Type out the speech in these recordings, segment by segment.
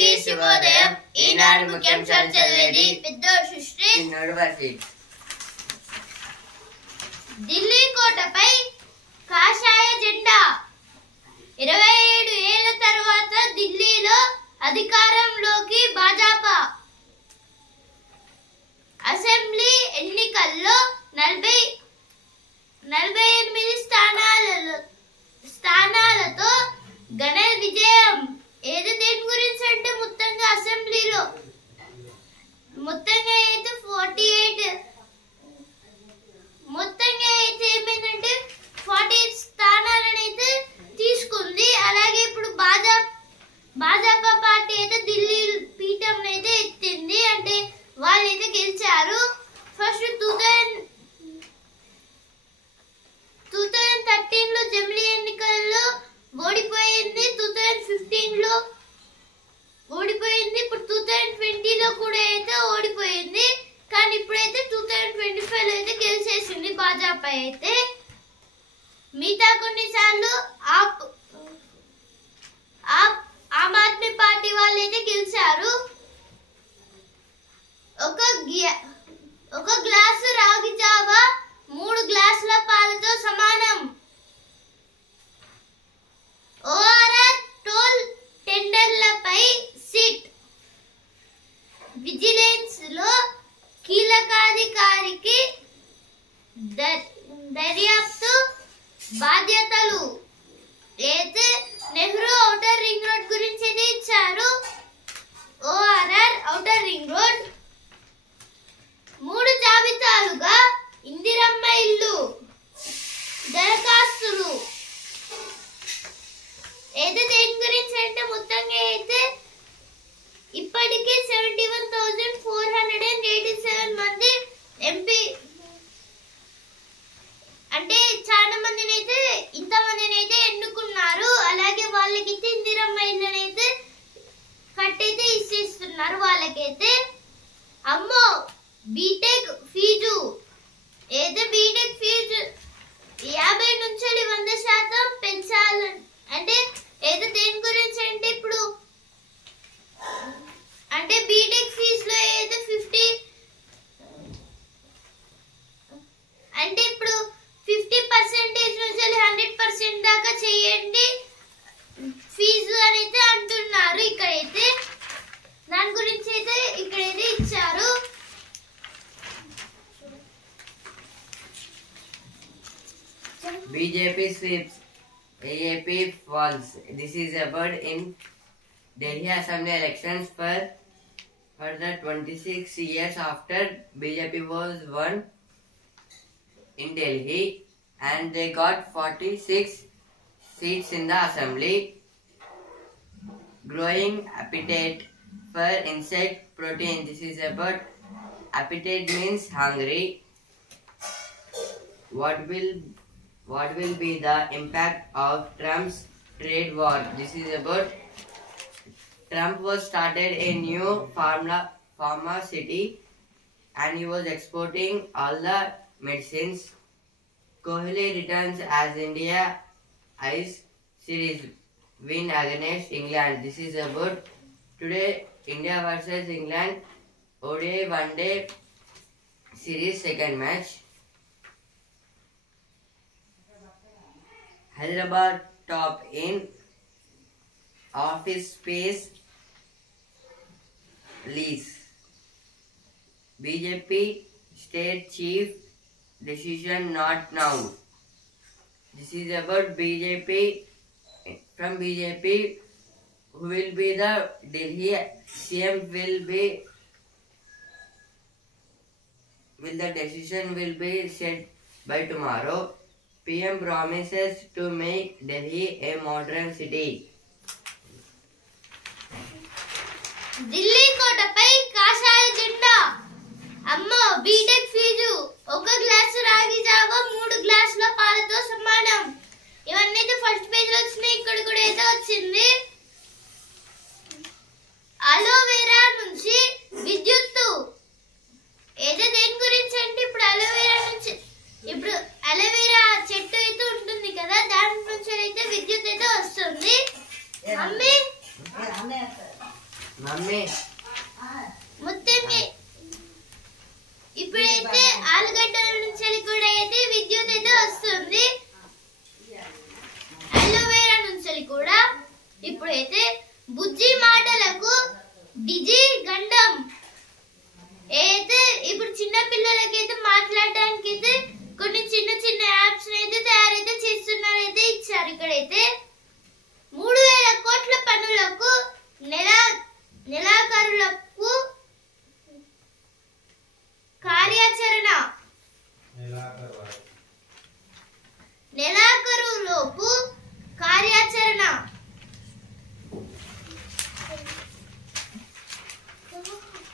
అందరికీ శుభోదయం. ఈనాడు ముఖ్యాంశాలు చదివేది పెద్దోడు సృష్టి, చిన్నోడు వర్షిత్. ఢిల్లీ కోటపై కాషాయ జెండా. 27 ఏళ్ల తర్వాత ఢిల్లీలో అధికారంలోకి భాజపా. అసెంబ్లీ ఎన్నికల్లో 48 స్థానాలతో ఘన విజయం. ఏదో దేని గురించి అంటే మొత్తంగా అసెంబ్లీలో మొత్తంగా అయితే 48 ఏమైందంటే 48 స్థానాలను అయితే తీసుకుంది. అలాగే ఇప్పుడు భాజపా పార్టీ అయితే ఢిల్లీ పీఠం అయితే ఎత్తింది, అంటే వాళ్ళైతే గెలిచారు. ఫస్ట్ 2013లో జమిలీ ఎన్నికల్లో ఓడిపోయింది, 2015లో ఓడిపోయింది, ఇప్పుడు 2020లో కూడా అయితే ఓడిపోయింది. కానీ ఇప్పుడైతే 2025లో అయితే గెలిచేసింది భాజపా అయితే. మిగతా కొన్నిసార్లు ఆమ్ ఆద్మీ పార్టీ వాళ్ళు అయితే గెలిచారు. ఒక గ్లాసు రాగి జావా 3 గ్లాసుల పాలతో సమానం. ఓఆర్ఆర్ టోల్ టెండర్లపై సిట్ విజిలెన్స్ లో కీలకాధికారికి దర్యాప్తు బాధ్యతలు. అయితే నెహ్రూ ఔటర్ రింగ్ రోడ్ గురించి అయితే ఇచ్చారు. ఓఆర్ఆర్ ఔటర్ రింగ్ రోడ్ 3 జాబితాలుగా ఇందిరమ్మ ఇల్లు దరఖాస్తులు. అయితే దేని గురించి అంటే మొత్తంగా అయితే ఇప్పటికే 71,487 మంది ఎంపీ, అంటే చాలా మందిని అయితే ఇంతమందిని అయితే ఎన్నుకున్నారు. అలాగే వాళ్ళకైతే ఇందిరమ్మ ఇళ్ళని అయితే కట్టయితే ఇస్తున్నారు. వాళ్ళకైతే అమ్మో బీటెక్ ఫీజు 50 నుంచి 100% పెంచాలి. అంటే ఏదో దేని గురించి అంటే ఇప్పుడు అంటే బీటెక్ ఫీజులో అయితే 50 అంటే ఇప్పుడు 50% నుంచి 100% దాకా చేయండి ఫీజు అని అయితే అంటున్నారు. ఇక్కడైతే దాని గురించి అయితే ఇక్కడైతే ఇచ్చారు. BJP sweeps, AAP falls. This is about in Delhi Assembly elections for the 26 years after BJP was won in Delhi, and they got 46 seats in the assembly. Growing appetite for insect protein. This is about appetite means hungry. What will be the impact of Trump's trade war? This is about Trump was started a new pharma city and he was exporting all the medicines. Kohli returns as India Ice Series win against England. This is about today India versus England ODI one day series second match. Hyderabad top in office space lease. BJP state chief decision not now. This is about BJP. From BJP, who will be the Delhi CM will the decision will be set by tomorrow. PM promises to make Delhi a modern city. Delhi కోటపై కాషాయ జెండా. అమ్మో BTech fee 1 glass రాగి Java 3 గ్లాసుల పాలతో సమానం. ఇవన్నీ అయితే first page లో వచ్చినాయి. ఇక్కడ కూడా ఏదో వచ్చింది. అలోవెరా నుంచి విద్యుత్తు. ఏదో దేని గురించి అంటే ఇప్పుడు అలోవెరా నుంచి ఇప్పుడు అలోవెరా చెట్టు అయితే ఉంటుంది కదా, దాని నుంచి అయితే విద్యుత్ అయితే వస్తుంది. మమ్మీ మమ్మీ మొత్తం ఇప్పుడైతే ఆలుగడ్డల నుంచి కూడా అయితే విద్యుత్ అయితే వస్తుంది. అలోవేరా నుంచి కూడా ఇప్పుడైతే బుజ్జి మాటలకు డిజి గండం అయితే ఇప్పుడు చిన్న పిల్లలకైతే మాట్లాడడానికి అయితే కొన్ని చిన్న చిన్న యాప్స్ అయితే తయారైతే చేస్తున్నారైతే ఇచ్చారు. ఇక్కడైతే 3000 కోట్ల పన్నులకు నెలాఖరులకు కార్యాచరణ నెలాఖరులోపు కార్యాచరణ.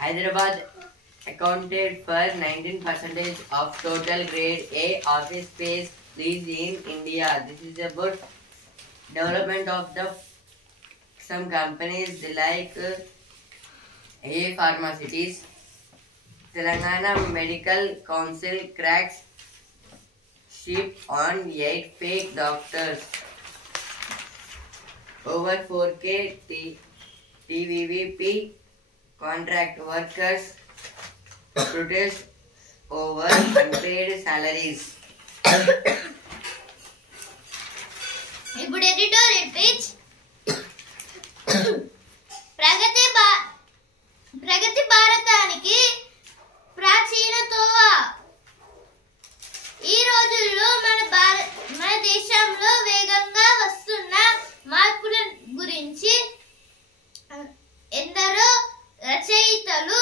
Hyderabad accounted for 19% of total Grade A office space leased in India. This is about development of some companies like A Pharmacities. Telangana Medical Council cracks ship on 8 fake doctors. Over 4K TVVP contract workers protest over unpaid salaries. ఇప్పుడు editorial page. ప్రగతి భారతానికి ప్రాచీన తోవ. ఈ రోజుల్లో మన దేశంలో వేగంగా వస్తున్న మార్పుల గురించి ఎందరో రచయితలు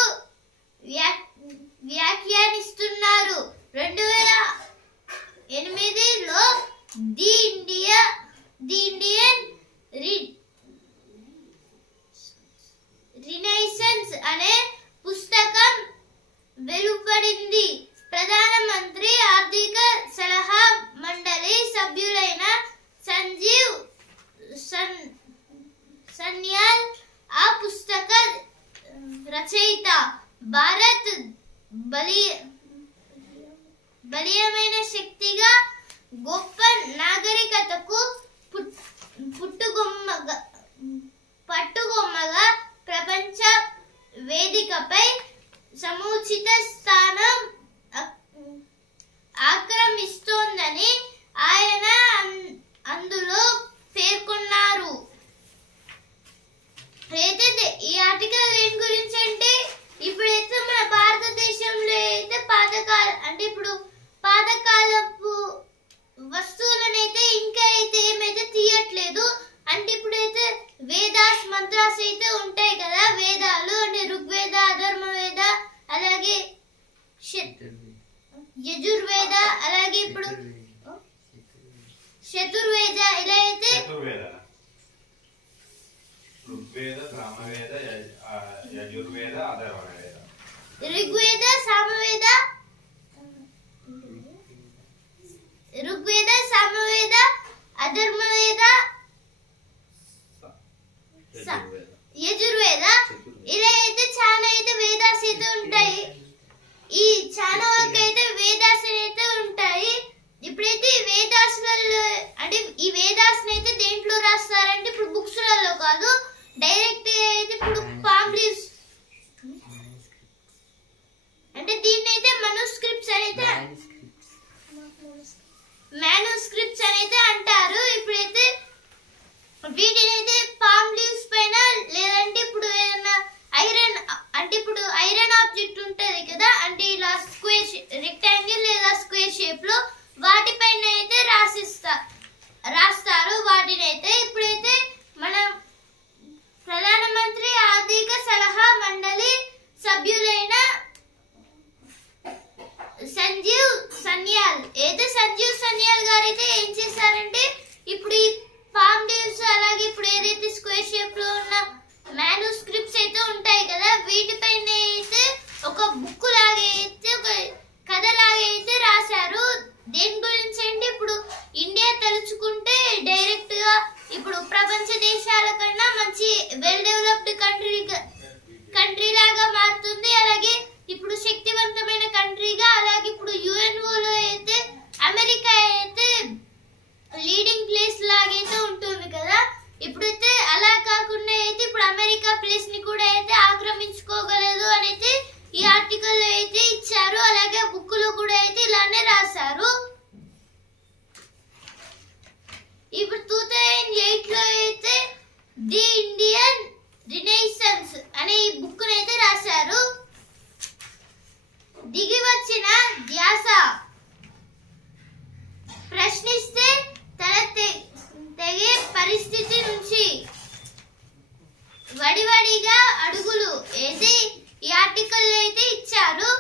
వ్యాఖ్యానిస్తున్నారు. 2008లో ది ఇండియన్ రినైసెన్స్ అనే పుస్తకం వెలువడింది. ప్రధానమంత్రి ఆర్థిక సలహా మండలి సభ్యులైన సంజీవ్ సన్యాల్ ఆ పుస్తక రచయిత. భారత్ బలీయమైన శక్తిగా గొప్ప నాగరికతకు పట్టుగొమ్మగా ప్రపంచ వేదికపై సముచిత స్థానం ఆక్రమిస్తోందని ఆయన అందులో పేర్కొన్నారు. అయితే ఈ ఆర్టికల్ దేని గురించి అంటే ఇప్పుడైతే మన భారతదేశంలో అయితే పాతకాలపు వస్తువులనైతే ఇంకా అయితే ఏమైతే తీయట్లేదు. అంటే ఇప్పుడైతే వేదాస్ మంత్రాస్ అయితే ఉంటాయి కదా, వేదాలు అంటే ఋగ్వేద, అధర్మవేద, అలాగే యజుర్వేద, అలాగే ఇప్పుడు చతుర్వేద, ఇలా అయితే ఋగ్వేద, సామవేద, యజుర్వేద, అధర్వవేద. ఋగ్వేద, సామవేద, అధర్మవేద, యజుర్వేద, ఇలా అయితే చాలా అయితే వేదాస్ అయితే ఉంటాయి. ఈ చాలా వరకు అయితే వేదాస్ అయితే ఉంటాయి. ఇప్పుడైతే వేదాస్లలో అంటే ఈ వేదాస్ అయితే దేంట్లో రాస్తారంటే ఇప్పుడు బుక్స్లలో కాదు, డైరెక్ట్ అయితే ఇప్పుడు పామ్ లీవ్స్ అంటే దీన్ని అయితే మనుస్క్రిప్ట్స్ అయితే అంటారు. ఇప్పుడైతే వీటిని అయితే పామ్ లీవ్స్ పైన లేదంటే ఇప్పుడు ఏదైనా ఐరన్ ఆబ్జెక్ట్ ఉంటది కదా, అంటే ఇలా స్క్వేర్ రెక్టాంగిల్ లేదా స్క్వేర్ షేప్ లో వాటిపైన అయితే రాస్తారు. వాటిని అయితే ఇప్పుడైతే మన ప్రధానమంత్రి ఆర్థిక సలహా మండలి సభ్యులైన సంజీవ్ సన్యాల్ గారు అయితే ఏం చేశారంటే ఇప్పుడు ఈ పామ్ లీవ్స్ అలాగే ఇప్పుడు ఏదైతే స్క్వేర్ షేప్ లో ఉన్న మ్యానుస్క్రిప్ట్స్ అయితే ఉంటాయి కదా, వీటిపైన అయితే ఒక బుక్ లాగా అయితే ఒక కథ లాగా అయితే రాశారు. దేని గురించి అంటే ఇప్పుడు ఇండియా తలుచుకుంటే డైరెక్ట్ గా ఇప్పుడు ప్రపంచ దేశాల కన్నా మంచి వెల్ డెవలప్డ్ కంట్రీ లాగా మారుతుంది. అలాగే ఇప్పుడు శక్తివంతమైన కంట్రీగా, అలాగే ఇప్పుడు యుఎన్ఓలో అయితే అమెరికా అయితే లీడింగ్ ప్లేస్ లాగైతే ఉంటుంది కదా. ఇప్పుడైతే అలా కాకుండా అయితే ఇప్పుడు అమెరికా ప్లేస్ ని కూడా ఆక్రమించుకోగలదు అని అయితే ఈ ఆర్టికల్ లో అయితే ఇచ్చారు. అలాగే బుక్ లో కూడా అయితే ఇలానే రాశారు. ఇప్పుడు 2008 లో అయితే ది ఇండియన్ రినైసెన్స్ అనే ఈ బుక్ అయితే రాశారు. దిగి వచ్చిన ధ్యాస ప్రశ్నిస్తే తల తెగే పరిస్థితి నుంచి వడివడిగా అడుగులు ఏది ఈ ఆర్టికల్ అయితే ఇచ్చారు.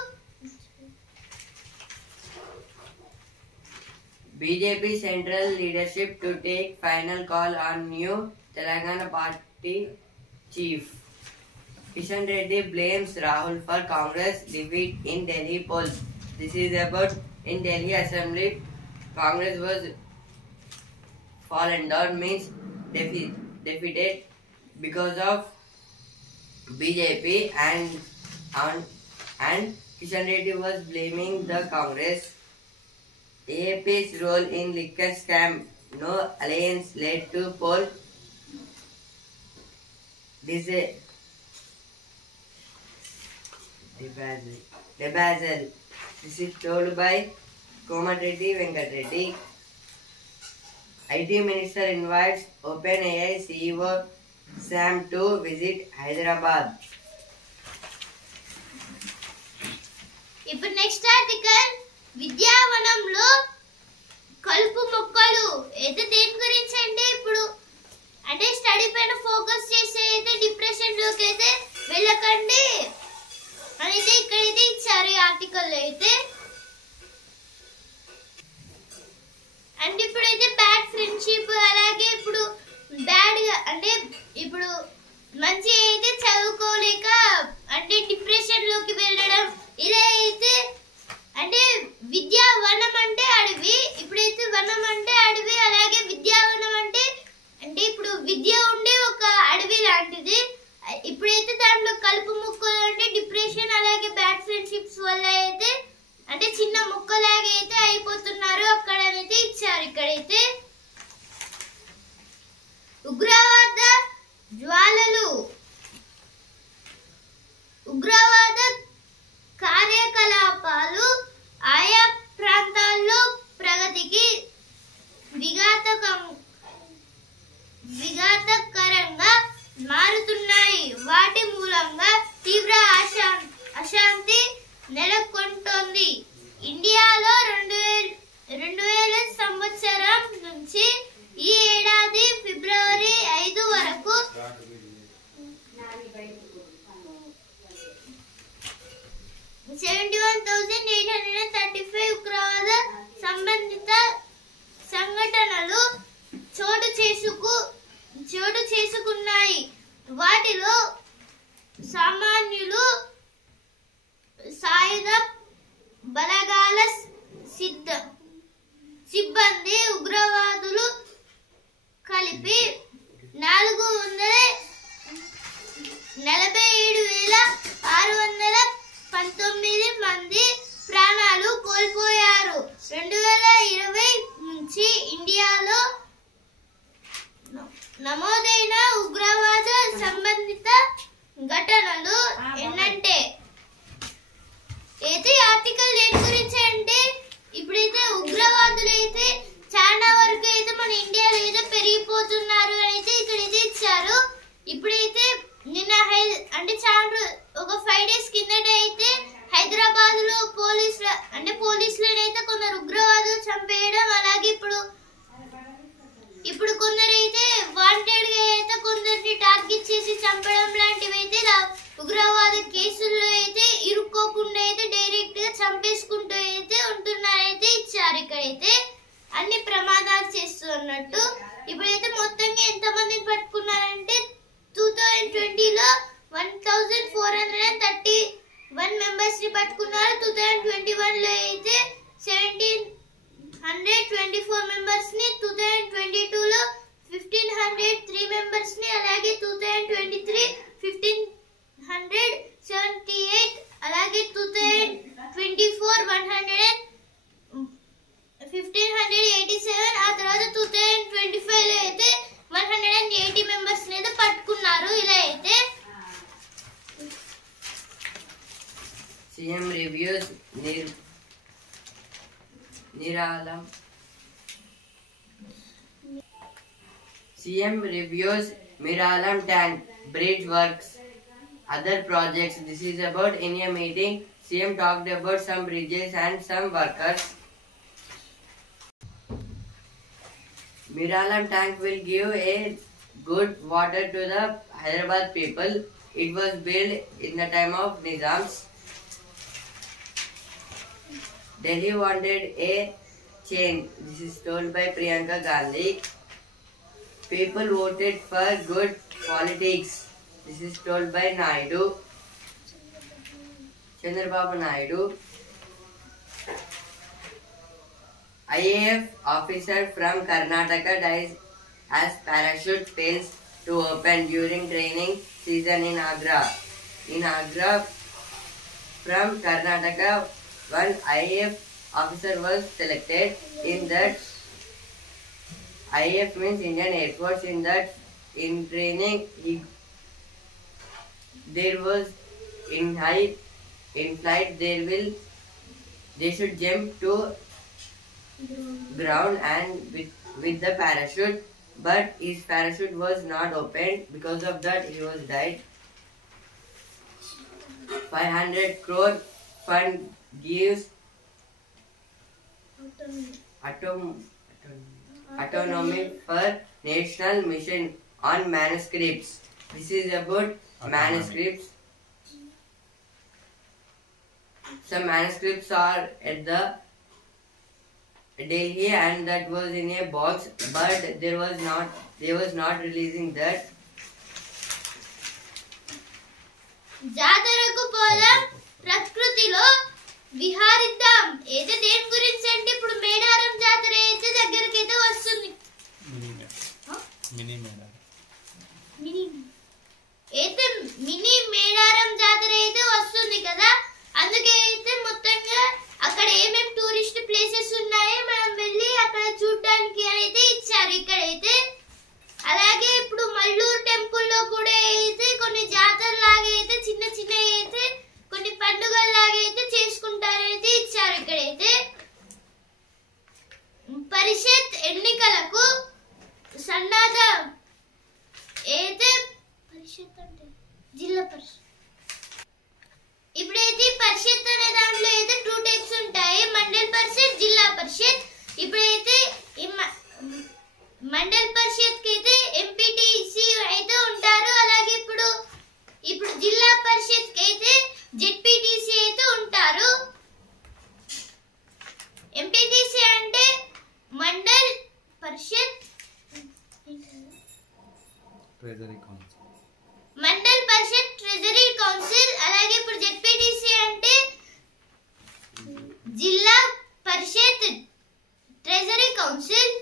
BJP central leadership to take final call on new Telangana party chief. Kishan Reddy blames Rahul for Congress defeat in Delhi polls. This is about in Delhi Assembly. Congress was fallen down means defeated because of BJP and Kishan Reddy was blaming the Congress. AP's role in liquor scam, no alliance led to poll debacle. This is told by Komareddy Venkatreddy. IT Minister invites OpenAI CEO Sam to visit Hyderabad. ఇప్పుడు next article విద్యావనంలో కలుపు మొక్కలు అయితే దేని గురించి అంటే ఇప్పుడు అంటే study పైన ఫోకస్ చేసి అయితే డిప్రెషన్ లోకి అయితే వెళ్ళకండి అయితే ఇక్కడైతే ఇచ్చారు ఈ ఆర్టికల్ లో అయితే. అంటే ఇప్పుడైతే బ్యాడ్ ఫ్రెండ్షిప్ అలాగే ఇప్పుడు బ్యాడ్ అంటే ఇప్పుడు మంచి అయితే చదువుకోలేక అంటే డిప్రెషన్ లోకి వెళ్ళడం ఇలా అయితే అంటే విద్యావనం అంటే అడవి. ఇప్పుడైతే వనం అంటే అడవి అలాగే విద్యావనం అంటే ఇప్పుడు విద్య ఉండే ఒక అడవి లాంటిది. ఇప్పుడైతే దాంట్లో కలుపు మొక్కలు అంటే డిప్రెషన్ అలాగే బ్యాడ్ ఫ్రెండ్షిప్స్ వల్ల అయితే అంటే చిన్న మొక్కలాగా అయితే అయిపోతున్నారు అక్కడనైతే ఇచ్చారు. ఇక్కడైతే ఉగ్రవాద జ్వాలలు ఉగ్రవాద కార్యకలాపాలు ఆయా ప్రాంతాల్లో ప్రగతికి విఘాతకరంగా మారుతున్నాయి. వాటి మూలంగా తీవ్ర అశాంతి నెలకొంటోంది. ఇండియాలో 2000 సంవత్సరం నుంచి ఈ ఏడాది ఫిబ్రవరి 5 వరకు 71,835 ఉగ్రవాద సంబంధిత సంఘటనలు చోటు చేసుకున్నాయి. వాటిలో సామాన్యులు, సాయుధ బలగాల సిబ్బంది, ఉగ్రవాదులు కలిపి 447,619 మంది ప్రాణాలు కోల్పోయారు. 2020 నుంచి ఇండియాలో నమోదైన ఉగ్రవాద సంబంధిత ఘటనలు ఎన్నంటే అయితే ఆర్టికల్ దేని గురించి అంటే ఇప్పుడైతే ఉగ్రవాదులు అయితే చాలా వరకు అయితే మన ఇండియాలో అయితే పెరిగిపోతున్నారు అని అయితే ఇక్కడైతే ఇచ్చారు. ఇప్పుడైతే నిన్న అంటే చాలా ఒక 5 days కిందట అయితే హైదరాబాద్ లో పోలీసులనైతే కొందరు ఉగ్రవాదులు చంపేయడం అలాగే ఇప్పుడు కొందరైతే వాంటెడ్ గా అయితే కొందరిని టార్గెట్ చేసి చంపడం లాంటివి అయితే ఉగ్రవాద కేసుల్లో అయితే ఇరుక్కోకుండా అయితే డైరెక్ట్ గా చంపేసుకుంటూ అయితే ఉంటున్నారైతే ఇచ్చారు. ఇక్కడైతే అన్ని ప్రమాదాలు చేస్తున్నట్టు. ఇప్పుడైతే మొత్తంగా ఎంత మందిని పట్టుకున్నారంటే 2020లో 1431 మెంబర్స్ ని పట్టుకున్నారు. 2021 లో అయితే 1724 మెంబర్స్ ని, 2022 లో 1503 మెంబర్స్ ని, అలాగే 2023 1578, అలాగే 2024 1587, ఆ తర్వాత 2025 లో అయితే 180 మెంబర్స్ ని అయితే పట్టుకున్నారు. ఇలా అయితే CM reviews Niralam. CM reviews Miralam Tank, bridge works, other projects. This is about in a meeting. CM talked about some bridges and some workers. Miralam Tank will give a good water to the Hyderabad people. It was built in the time of Nizams. Delhi wanted a change. This is told by Priyanka Gandhi. People voted for good politics. This is told by Naidu. Chandrababu Naidu. IAF officer from Karnataka dies as parachute fails to open during training season in Agra. In Agra, from Karnataka, one IAF officer was selected. In that, IAF means Indian Air Force. In that, in training, there was in flight they should jump to ground and with the parachute, but his parachute was not opened. Because of that, he was died. 500 crore fund gives autonomy for national mission on manuscripts. This is about manuscripts. Some manuscripts are at the Delhi and that was in a box, but they was not releasing that. జాతరకు పోదాం ప్రకృతిలో విహారిద్దాం. అయితే దేని గురించి అంటే ఇప్పుడు మేడారం జాతర అయితే దగ్గరికి అయితే వస్తుంది. మినీ మేడారం జాతర అయితే వస్తుంది కదా. అందుకే అయితే మొత్తంగా అక్కడ ఏమేం టూరిస్ట్ ప్లేసెస్ ఉన్నాయో మనం వెళ్ళి అక్కడ చూడడానికి అయితే ఇచ్చారు ఇక్కడైతే. అలాగే ఇప్పుడు మల్లూరు టెంపుల్లో కూడా అయితే కొన్ని జాతరలాగా అయితే చిన్న చిన్న అయితే కొన్ని పండుగల్లాగా అయితే చేసుకుంటారైతే ఇచ్చారు ఇక్కడైతే. పరిషత్ ఎన్నికలకు సన్నాహం అయితే పరిషత్ అంటే జిల్లా పరిషత్. ఇప్పుడైతే పరిషత్ అనే దాంట్లో అయితే 2 టైప్స్ ఉంటాయి, మండల్ పరిషత్, జిల్లా పరిషత్. ఇప్పుడైతే మండల్ పరిషత్ కి అయితే ఎంపీటీసీ అయితే ఉంటారు. అలాగే ఇప్పుడు జిల్లా పరిషత్ కి అయితే జెడ్పీటీసీ అయితే ఉంటారు. ఎంపీటీసీ అంటే mandal parishad treasury council, mandal parishad treasury council. అలాగే ఇప్పుడు జెడ్పీటీసీ అంటే zilla parishad treasury council.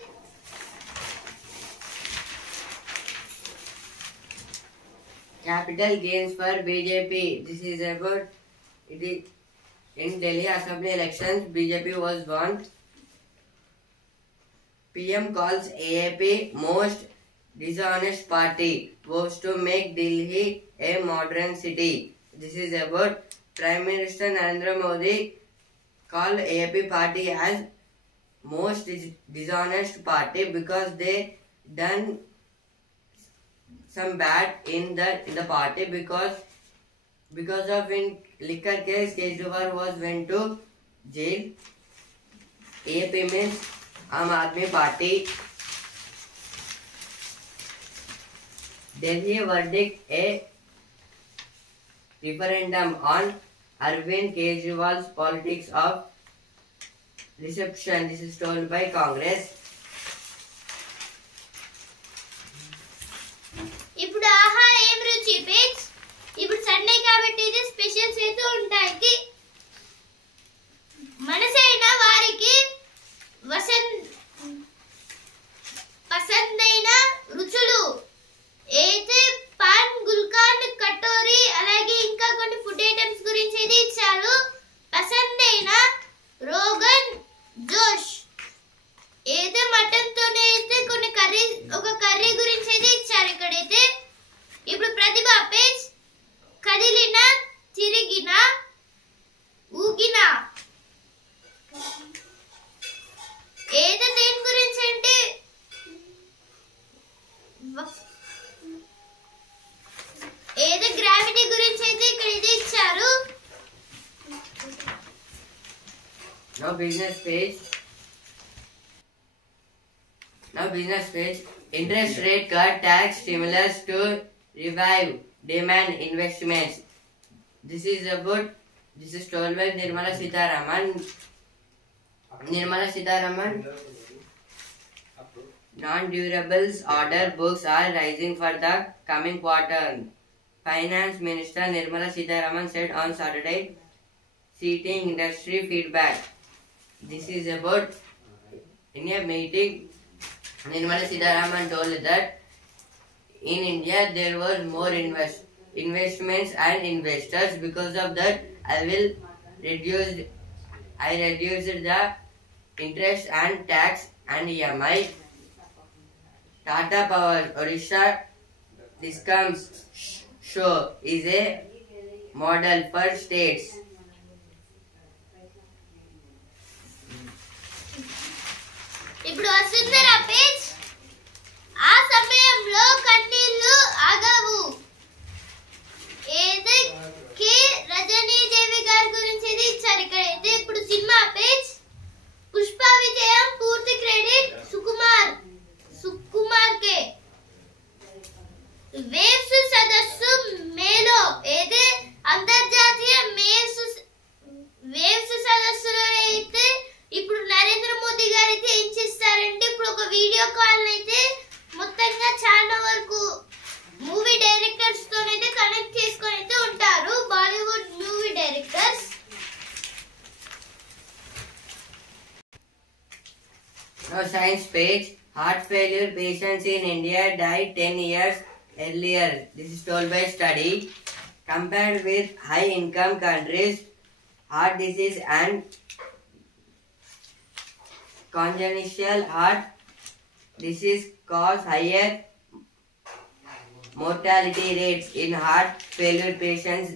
Capital gains for BJP. This is about it is in Delhi Assembly elections. BJP was won. PM calls AAP most dishonest party. Was to make Delhi a modern city. This is about Prime Minister Narendra Modi called AAP party as most dishonest party because they done some bad in the party because of in liquor case Kejriwal was went to jail. AAP means Aam Aadmi Party. Delhi verdict a referendum on Arvind Kejriwal's politics of deception. This is told by Congress. ఇప్పుడు ఆహార ఏం రుచి page. ఇప్పుడు Sunday కాబట్టి ఇది specials అయితే ఉంటాయి. మనసైన వారికి పసందైన రుచులు అయితే పాన్, గుల్కాన్, కటోరీ అలాగే ఇంకా కొన్ని ఫుడ్ ఐటమ్స్ గురించి అయితే ఇచ్చారు. పసందైన రోగన్ జోష్ అయితే మటన్ తోనే అయితే కొన్ని కర్రీ గురించి అయితే ఇచ్చారు ఇక్కడైతే. ఇప్పుడు ప్రతిభ page. Now business page. Interest rate cut, tax stimulus to revive demand investments. This is told by Nirmala Sitharaman. Non-durables order books are rising for the coming quarter. Finance Minister Nirmala Sitharaman said on Saturday, citing industry feedback. This is about, in a meeting, Nirmala Sitharaman told that in India there was more investments and investors. Because of that, I reduced the interest and tax and EMI. Tata Power Odisha Discoms show is a model for states. ఇప్పుడు వస్తుందరా page. ఆ సమయంలో కన్నీళ్లు ఆగవు. ఏదే కే రజనీదేవి గారి గురించి ఇది ఇచ్చారు ఇక్కడ. అయితే ఇప్పుడు సినిమా పేజ్. పుష్ప విజయం పూర్తి క్రెడిట్ సుకుమార్ కే. వేవ్స్ సదస్సు మేలో ఏదే అంతర్జాతీయ వేవ్స్ సదస్సులో అయితే ఇప్పుడు నరేంద్ర మోదీ గారు అయితే ఏం చేస్తారంటే ఇప్పుడు ఒక వీడియో కాల్ అయితే మొత్తంగా చాలా వరకు మూవీ డైరెక్టర్స్ తోనైతే కనెక్ట్ చేసుకొని అయితే ఉంటారు. Bollywood movie directors. Now science page. Heart failure patients in India died 10 years earlier. This is told by study. Compared with high income countries, heart disease and congenital heart disease cause higher mortality rates in heart failure patients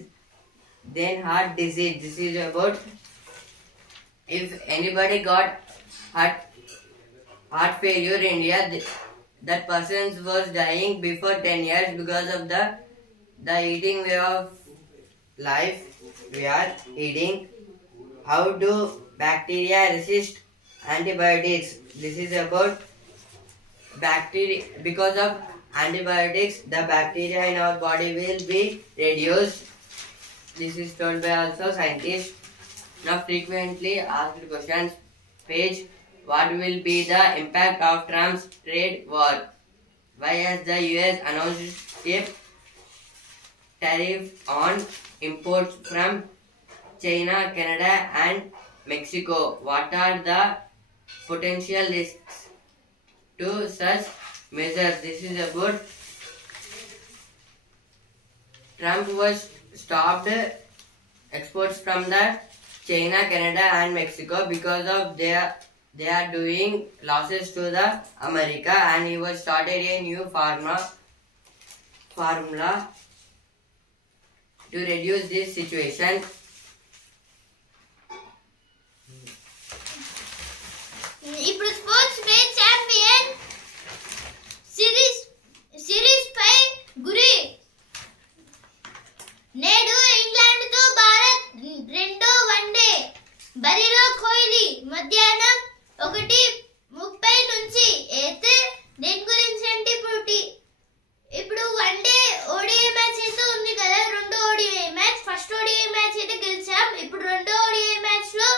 than heart disease. This is about if anybody got heart failure in India, that person was dying before 10 years because of the eating way of life we are eating. How do bacteria resist antibiotics? This is about bacteria. Because of antibiotics, the bacteria in our body will be reduced. This is told by also scientists. Now frequently asked questions page. What will be the impact of Trump's trade war? Why has the US announced a tariff on imports from China, Canada and Mexico? What are the potential risks to such measures? This is about Trump was stopped exports from the China, Canada and Mexico because of they are doing losses to the America, and he was started a new formula to reduce this situation. ఇప్పుడు sports మే champion series పై గురి. నేడు England తో భారత్ రెండో one day బరిలో కోహ్లీ మధ్యాహ్నం 1:30 నుంచి. అయితే దేని గురించి అంటే ఇప్పుడు వన్డే ఓడిఐ మ్యాచ్ అయితే ఉంది కదా. రెండో ODI match, first ODI match అయితే గెలిచాం. ఇప్పుడు రెండో ఓడిఐ మ్యాచ్ లో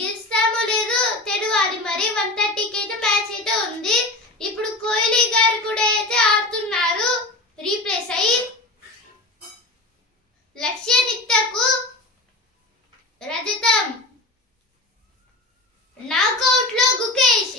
గెలుస్తామో లేదో తెలియాలి. మరి 1:30కి అయితే మ్యాచ్ అయితే ఉంది. ఇప్పుడు కోహ్లీ గారు కూడా అయితే ఆడుతున్నారు రీప్లేస్ అయ్యి. లక్ష్యనిత్తకు రజతం. నాకౌట్ లో Gukesh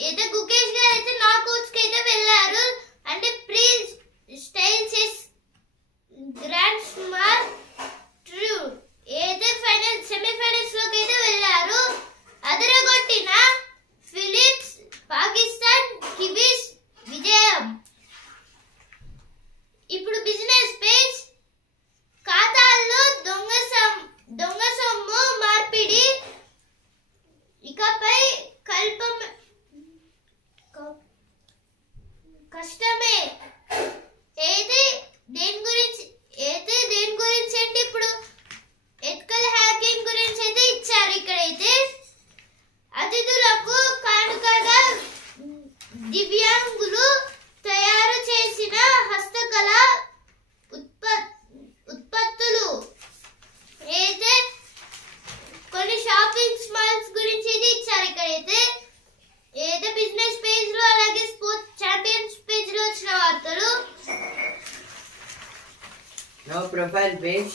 Beach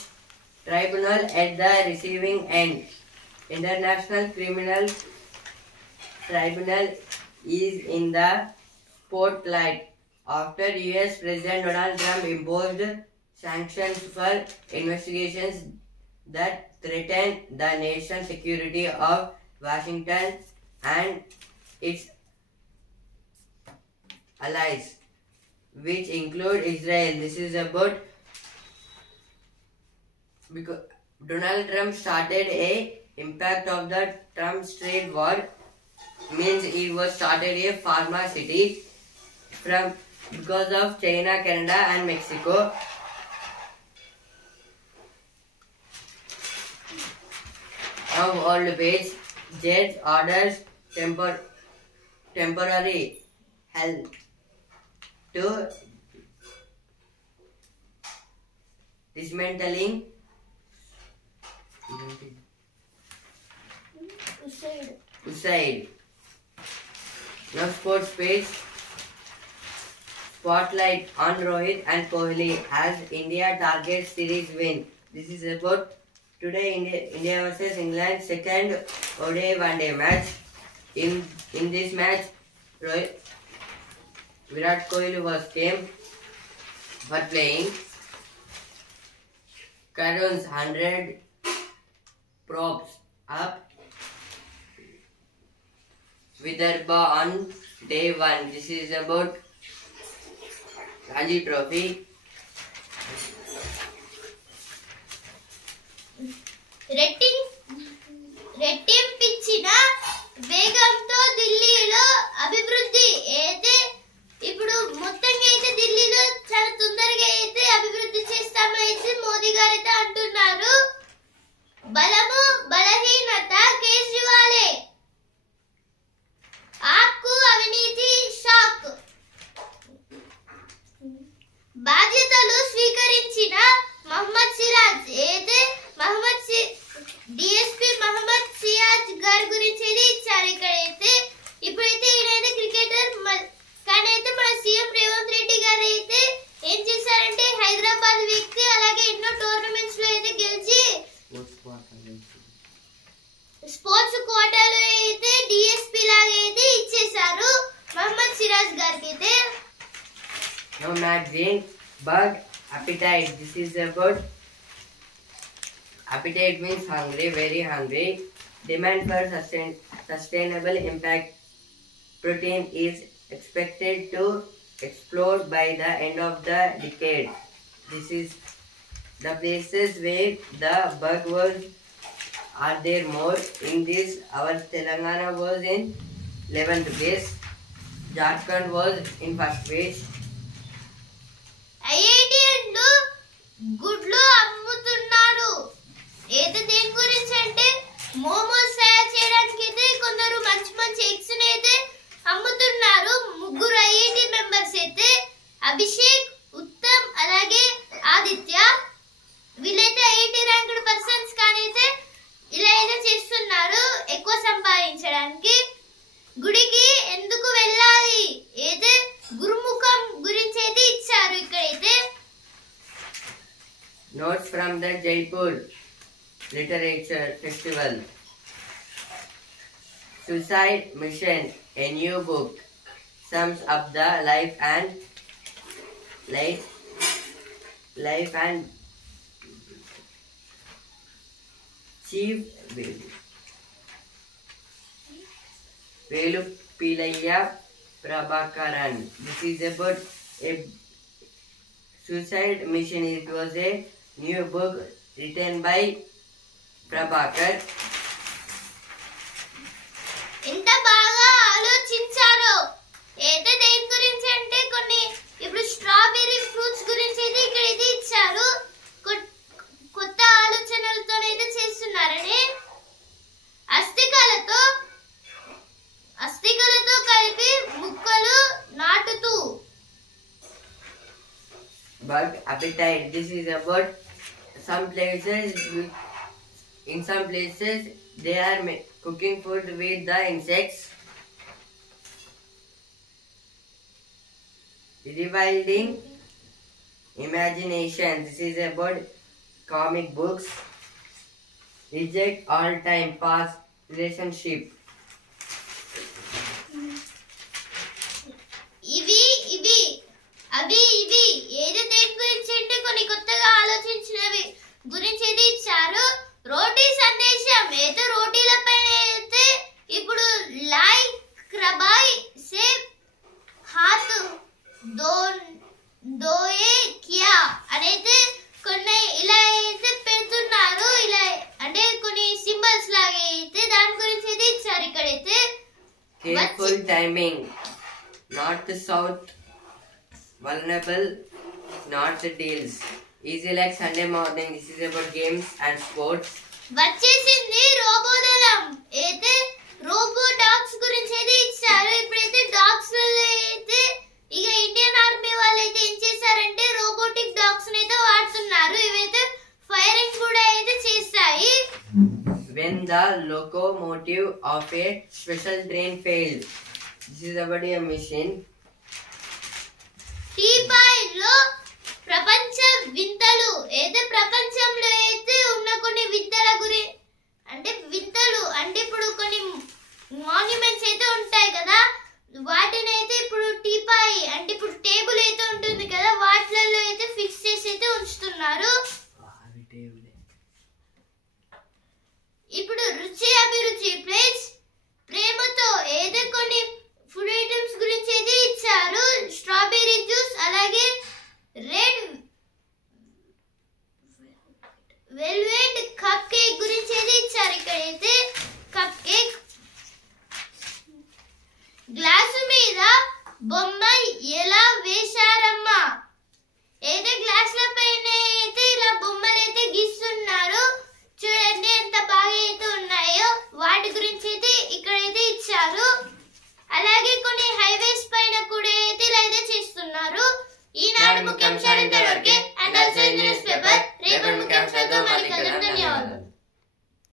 Tribunal at the receiving end. International Criminal Tribunal is in the spotlight after US President Donald Trump imposed sanctions for investigations that threaten the national security of Washington and its allies, which include Israel. This is about because Donald Trump started a impact of the Trump trade war, means it was started a pharma city from because of China, Canada and Mexico. Of old page, Judge orders temporary help to dismantling Usaid. Now sports page. Spotlight on Rohit and Kohli as India targets series win. This is about today India versus England second ODI one-day match. In this match, Virat Kohli was came for playing. Karun's 100 props up. Vidarbha on day one. This is about Ranji Trophy. రెట్టింపించిన వేగంతో ఢిల్లీలో అభివృద్ధి అయితే ఇప్పుడు మొత్తంగా అయితే ఢిల్లీలో చాలా తొందరగా అయితే అభివృద్ధి చేస్తామని అయితే మోదీ గారు అయితే అంటున్నారు. బలము బలహీనత కేజ్రీవాలే, ఆప్కు అవినీతి షాక్. బాధ్యతలు స్వీకరించిన మహమ్మద్ సిరాజ్ అయితే డిఎస్పీ మహమ్మద్ సిరాజ్ గారి గురించి అయితే ఇచ్చారు. ఇక్కడైతే ఇప్పుడైతే ఈయనైతే క్రికెటర్ కానీ అయితే మన సీఎం రేవంత్ రెడ్డి గారు అయితే ఏం చేశారంటే హైదరాబాద్ వ్యక్తి అలాగే ఎన్నో టోర్నమెంట్స్ లో అయితే గెలిచి స్పోర్ట్స్ కోటాలో అయితే డిఎస్పీ లాగా అయితే ఇచ్చేశారు మహమ్మద్ సిరాజ్ గారికి అయితే. Now magazine Bug Appetite. This is about appetite means hungry, very hungry. Demand for sustainable impact protein is expected to explode by the end of the decade. This is the places where the bug was. Are there more? In this, our Telangana was in 11th place. Jharkhand was in first place. ఐఐటిఎన్లు గుడ్లు అమ్ముతున్నారు. అయితే దేని గురించి అంటే మోమోస్ తయారు చేయడానికి అయితే కొందరు మంచి మంచి ఎగ్స్ అయితే అమ్ముతున్నారు. ముగ్గురు ఐఐటి మెంబర్స్ అయితే అభిషేక్, ఉత్తమ్ అలాగే ఆదిత్య, వీళ్ళైతే ఐఐటి ర్యాంక్డ్ పర్సన్స్ కానీ అయితే ఇలా అయితే చేస్తున్నారు ఎక్కువ సంపాదించడానికి. గుడికి ఎందుకు వెళ్ళాలి అయితే గురుముఖం గురించి అయితే ఇచ్చారు ఇక్కడైతే. Notes from the Jaipur Literature Festival. Suicide Mission, a new book, sums up the life and Chief Velupillaiah Prabhakaran. This is about a suicide mission. It was a new book written by Prabhakar. ఎంత బాగా ఆలోచించారో. అయితే దేని గురించి అంటే కొన్ని ఇప్పుడు strawberry fruits గురించి అయితే ఇక్కడ అయితే ఇచ్చారు. కొత్త ఆలోచనలతో అయితే చేస్తున్నారని అస్థికలతో కలిపి ముక్కలు నాటుతూ. Bug appetite. This is about some places. In some places, they are cooking food with the insects. Rewilding imagination. This is about comic books, reject all time past relationship. ఇవి ఇవి అవి ఇవి ఏదో దేని గురించి అంటే కొన్ని కొత్తగా ఆలోచించినవి గురించి అయితే ఇచ్చారు. రోటీ సందేశం ఏదో రోటీల పైన అయితే ఇప్పుడు లైక్ రబాయ్ సే హాత్ దోయే కియా అనేది కొన్ని ఇలా అయితే పెడుతున్నారు. ఇలా అంటే కొన్ని సింబల్స్ లాగా అయితే దాని గురించి అయితే ఇచ్చారు. ఇక్కడైతే Careful timing. North south. Vulnerable. Not the deals. Easy like Sunday morning. This is about games and sports. వచ్చేసింది రోబోదళం అయితే రోబో డాగ్స్ గురించి అయితే ఇచ్చారు. ఇప్పుడైతే డాగ్స్ అయితే ఇక ఇండియన్ ఆర్మీ వాళ్ళు అయితే ఏం చేశారంటే రోబోటిక్ డాగ్స్ అయితే వాడుతున్నారు. ఇవైతే ఫైరింగ్ కూడా అయితే చేస్తాయి. When the locomotive of a special train failed. This is about a machine. టీపాయిలో ప్రపంచ వింతలు అయితే ప్రపంచంలో అయితే ఉన్న కొన్ని వింతల గురి అంటే వింతలు అంటే ఇప్పుడు కొన్ని మాన్యుమెంట్స్ అయితే ఉంటాయి కదా వాటిని అయితే ఇప్పుడు టీపాయి అంటే ఇప్పుడు టేబుల్ అయితే ఉంటుంది కదా వాటిలలో అయితే ఫిక్స్ చేసి అయితే ఉంచుతున్నారు. ఇప్పుడు రుచి అభిరుచి ప్లేస్ ప్రేమతో ఏదో కొన్ని ఫుడ్ ఐటమ్స్ గురించి అయితే ఇచ్చారు. స్ట్రాబెర్రీ జ్యూస్ అలాగే రెడ్ వెల్వెట్